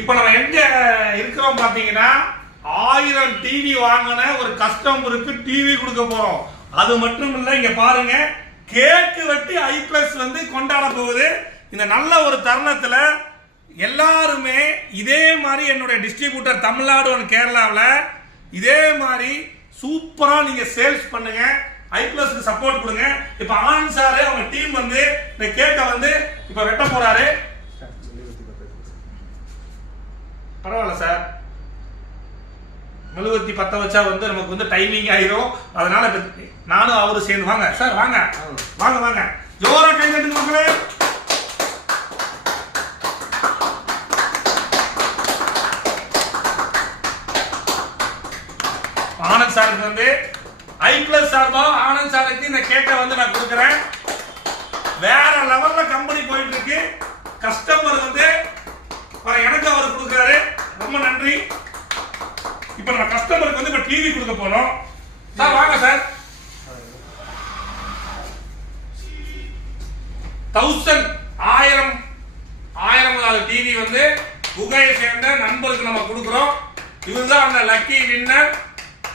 இப்போ நம்ம எங்க இருக்கிறோம் பாத்தீங்கன்னா 1000 டிவி வாங்கின ஒரு கஸ்டமருக்கு டிவி கொடுக்க போறோம். அது மட்டும் இல்ல, இங்க பாருங்க கேக்கு வெட்டி i+ வந்து கொண்டாட போகுது. இந்த நல்ல ஒரு தருணத்துல எல்லாருமே இதே மாதிரி என்னுடைய டிஸ்ட்ரிபியூட்டர் தமிழ்நாடு ஒன்று கேரளாவில் இதே மாதிரி சூப்பரா நீங்க சேல்ஸ் பண்ணுங்க, i+க்கு சப்போர்ட் கொடுங்க. இப்ப ஆனந்த் சார் அவங்க டீம் வந்து இந்த கேக்கை வந்து இப்ப வெட்ட போறாரு. பரவாயில்ல சார், மெழுகுவர்த்தி பத்த வச்சா வந்து நமக்கு வந்து டைமிங் ஆயிரும். அதனால நானும் அவரு சேர்ந்து வாங்க சார், வாங்க வாங்க வாங்க, ஜோரா கை தட்டுங்க மக்களே. ஆனந்த் சாருக்கு வந்து i+ சார்பா ஆனந்த் சாருக்கு இந்த கேக்கை வந்து நான் கொடுக்குறேன். வேற லெவல்ல கம்பெனி போயிட்டு இருக்கு. கஸ்டமர் வந்து எனக்கு அவர் கொடுக்குறாரு, ரொம்ப நன்றி. இப்ப நம்ம கஸ்டமருக்கு வந்து இப்ப டிவி கொடுக்க போறோம். சார் வாங்க சார். 1000 டிவி வந்து குகையை சேர்ந்த நண்பருக்கு நம்ம கொடுக்குறோம். இவர்தான் அந்த லக்கி வின்னர்.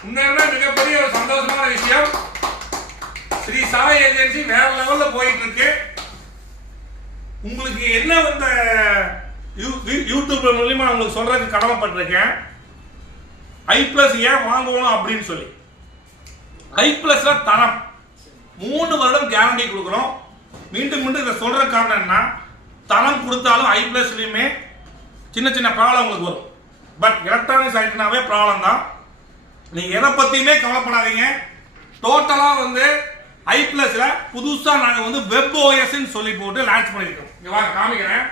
உண்மையுமே மிகப்பெரிய ஒரு சந்தோஷமான விஷயம். ஸ்ரீ சாய் ஏஜென்சி வேற லெவல்ல போயிட்டு இருக்கு. உங்களுக்கு என்ன இந்த யூடியூப் மூலமா உங்களுக்கு சொல்றதுக்கு கடமைப்பட்டிருக்கேன். i+ ஏன் வாங்குவோம் அப்படின்னு சொல்லி. i+ல தரம் 3 வருடம் கேரண்டி கொடுக்குறோம். மீண்டும் மீண்டும் இதை சொல்ற காரணம் என்ன, தரம் கொடுத்தாலும் i+லயுமே சின்ன சின்ன ப்ராப்ளம் உங்களுக்கு வரும். பட் எலக்ட்ரானிக்ஸ் ஐட்டம்னாவே ப்ராப்ளம் தான். நீங்க எதை பத்தியுமே கவலைப்படாதீங்க. டோட்டலா வந்து i+ல புதுசா நாங்க வந்து வெப் OS சொல்லி போட்டு லான்ச் பண்ணிருக்கோம். இங்க வாங்க காமிக்கிறேன்.